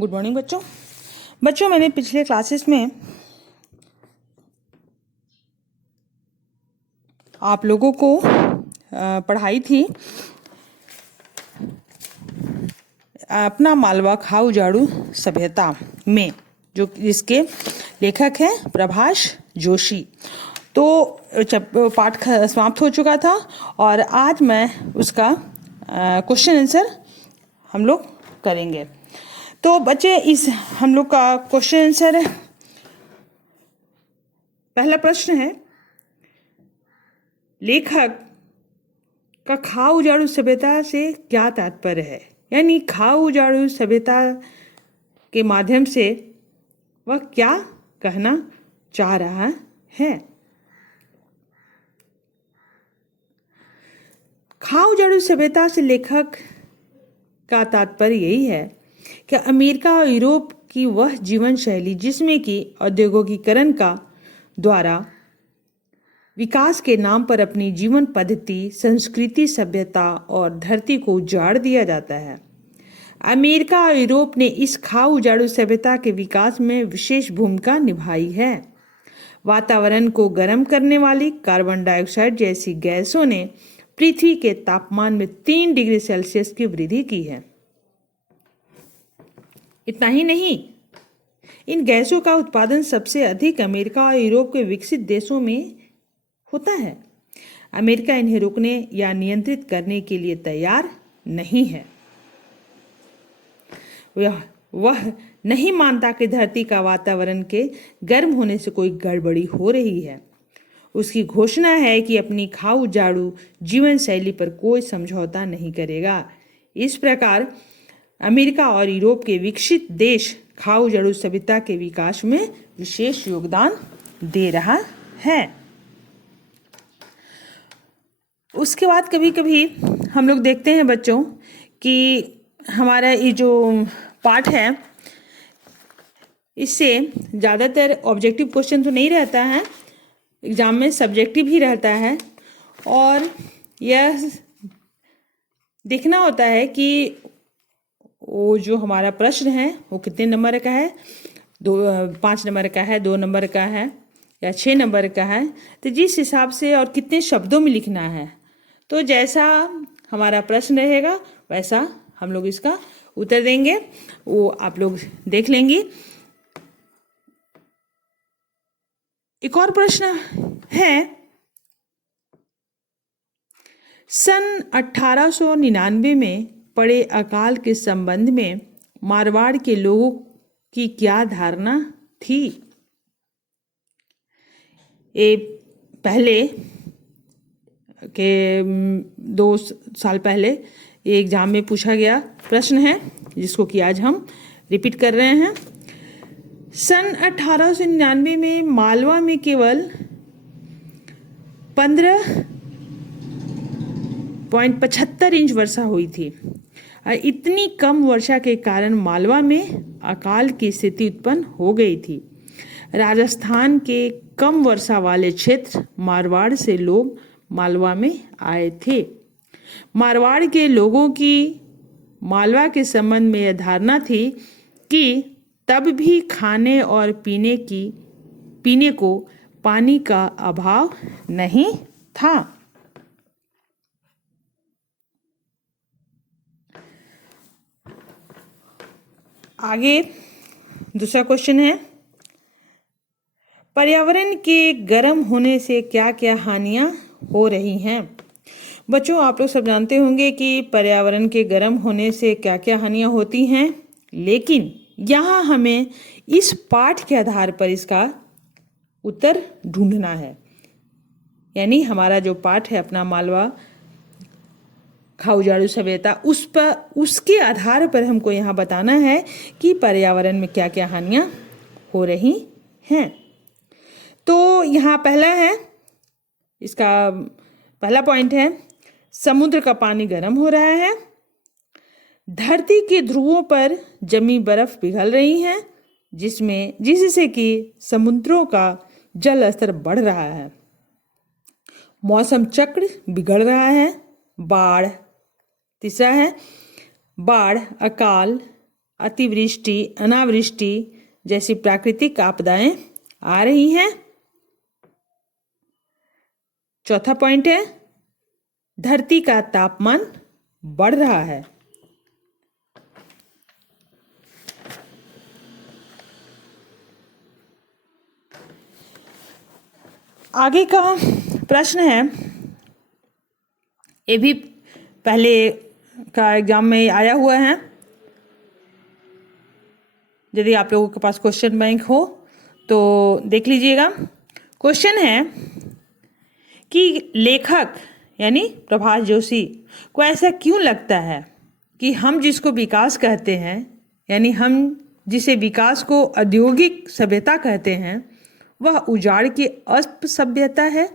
Good morning बच्चों मैंने पिछले क्लासेस में आप लोगों को पढ़ाई थी अपना मालवा खाऊ जाड़ू सभ्यता में, जो जिसके लेखक हैं प्रभाष जोशी। तो पाठ समाप्त हो चुका था और आज मैं उसका क्वेश्चन आंसर हम लोग करेंगे। तो बच्चे इस हम लोग का क्वेश्चन आंसर, पहला प्रश्न है, लेखक का खाऊ जाड़ू सभ्यता से क्या तात्पर्य है। यानी खाऊ जाड़ू सभ्यता के माध्यम से वह क्या कहना चाह रहा है। खाऊ जाड़ू सभ्यता से लेखक का तात्पर्य यही है कि अमेरिका और यूरोप की वह जीवन शैली जिसमें कि औद्योगिकीकरण का द्वारा विकास के नाम पर अपनी जीवन पद्धति, संस्कृति, सभ्यता और धरती को उजाड़ दिया जाता है। अमेरिका और यूरोप ने इस खाऊ जाड़ू सभ्यता के विकास में विशेष भूमिका निभाई है। वातावरण को गर्म करने वाली कार्बन डाइऑक्साइड जैसी गैसों ने पृथ्वी के तापमान में 3 डिग्री सेल्सियस की वृद्धि की है। इतना ही नहीं, इन गैसों का उत्पादन सबसे अधिक अमेरिका और यूरोप के विकसित देशों में होता है। अमेरिका इन्हें रोकने या नियंत्रित करने के लिए तैयार नहीं है। वह नहीं मानता कि धरती का वातावरण के गर्म होने से कोई गड़बड़ी हो रही है। उसकी घोषणा है कि अपनी खाऊ जाड़ू जीवन शैली पर कोई समझौता नहीं करेगा। इस प्रकार अमेरिका और यूरोप के विकसित देश खाऊ जाड़ू सभ्यता के विकास में विशेष योगदान दे रहा है। उसके बाद कभी कभी हम लोग देखते हैं बच्चों कि हमारा ये जो पाठ है, इससे ज़्यादातर ऑब्जेक्टिव क्वेश्चन तो नहीं रहता है, एग्ज़ाम में सब्जेक्टिव ही रहता है। और यह देखना होता है कि वो जो हमारा प्रश्न है वो कितने नंबर का है, 5 नंबर का है, 2 नंबर का है या 6 नंबर का है। तो जिस हिसाब से और कितने शब्दों में लिखना है, तो जैसा हमारा प्रश्न रहेगा वैसा हम लोग इसका उत्तर देंगे, वो आप लोग देख लेंगी। एक और प्रश्न है, सन 1899 में पड़े अकाल के संबंध में मारवाड़ के लोगों की क्या धारणा थी। ये पहले के 2 साल पहले ये एग्जाम में पूछा गया प्रश्न है, जिसको कि आज हम रिपीट कर रहे हैं। सन 1899 में मालवा में केवल 15.75 इंच वर्षा हुई थी। इतनी कम वर्षा के कारण मालवा में अकाल की स्थिति उत्पन्न हो गई थी। राजस्थान के कम वर्षा वाले क्षेत्र मारवाड़ से लोग मालवा में आए थे। मारवाड़ के लोगों की मालवा के संबंध में यह धारणा थी कि तब भी खाने और पीने को पानी का अभाव नहीं था। आगे दूसरा क्वेश्चन है, पर्यावरण के गर्म होने से क्या क्या हानियां हो रही हैं। बच्चों, आप लोग सब जानते होंगे कि पर्यावरण के गर्म होने से क्या क्या हानियां होती हैं, लेकिन यहाँ हमें इस पाठ के आधार पर इसका उत्तर ढूंढना है। यानी हमारा जो पाठ है अपना मालवा खाऊ जाड़ू सभ्यता, उसके आधार पर हमको यहाँ बताना है कि पर्यावरण में क्या क्या हानियां हो रही हैं। तो यहाँ पहला है, इसका पहला पॉइंट है, समुद्र का पानी गर्म हो रहा है। धरती के ध्रुवों पर जमी बर्फ पिघल रही है, जिससे कि समुद्रों का जल स्तर बढ़ रहा है। मौसम चक्र बिगड़ रहा है। तीसरा है बाढ़, अकाल, अतिवृष्टि, अनावृष्टि जैसी प्राकृतिक आपदाएं आ रही हैं। चौथा पॉइंट है धरती का तापमान बढ़ रहा है। आगे का प्रश्न है, ये भी पहले का एग्जाम में आया हुआ है। यदि आप लोगों के पास क्वेश्चन बैंक हो तो देख लीजिएगा। क्वेश्चन है कि लेखक यानी प्रभाष जोशी को ऐसा क्यों लगता है कि हम जिसको विकास कहते हैं, यानी हम जिसे विकास को औद्योगिक सभ्यता कहते हैं, वह उजाड़ की अस्प सभ्यता है।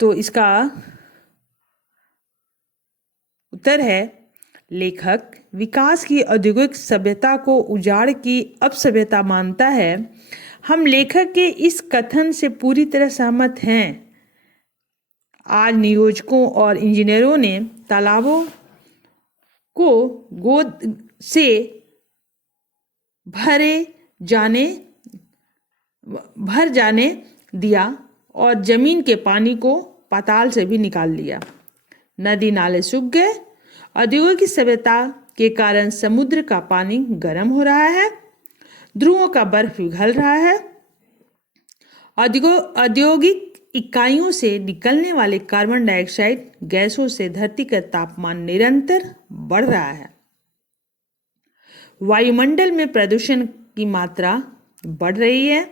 तो इसका उत्तर है लेखक विकास की औद्योगिक सभ्यता को उजाड़ की अपसभ्यता मानता है। हम लेखक के इस कथन से पूरी तरह सहमत हैं। आज नियोजकों और इंजीनियरों ने तालाबों को गोद से भर जाने दिया और जमीन के पानी को पाताल से भी निकाल लिया। नदी नाले सूख गए। औद्योगिक सभ्यता के कारण समुद्र का पानी गर्म हो रहा है, ध्रुवों का बर्फ पिघल रहा है। औद्योगिक इकाइयों से निकलने वाले कार्बन डाइऑक्साइड गैसों से धरती का तापमान निरंतर बढ़ रहा है। वायुमंडल में प्रदूषण की मात्रा बढ़ रही है।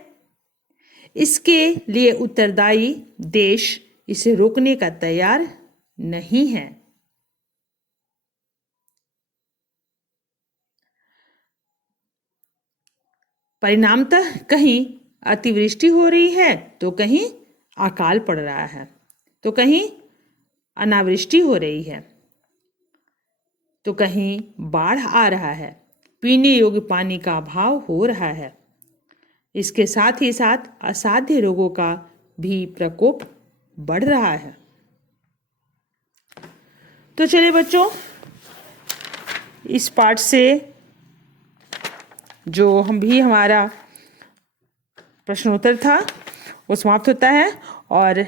इसके लिए उत्तरदायी देश इसे रोकने का तैयार नहीं है। परिणामतः कहीं अतिवृष्टि हो रही है तो कहीं अकाल पड़ रहा है, तो कहीं अनावृष्टि हो रही है, तो कहीं बाढ़ आ रहा है। पीने योग्य पानी का अभाव हो रहा है। इसके साथ ही साथ असाध्य रोगों का भी प्रकोप बढ़ रहा है। तो चलिए बच्चों, इस पाठ से जो हमारा प्रश्नोत्तर था वो समाप्त होता है और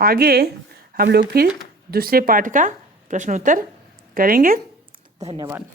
आगे हम लोग फिर दूसरे पाठ का प्रश्नोत्तर करेंगे। धन्यवाद।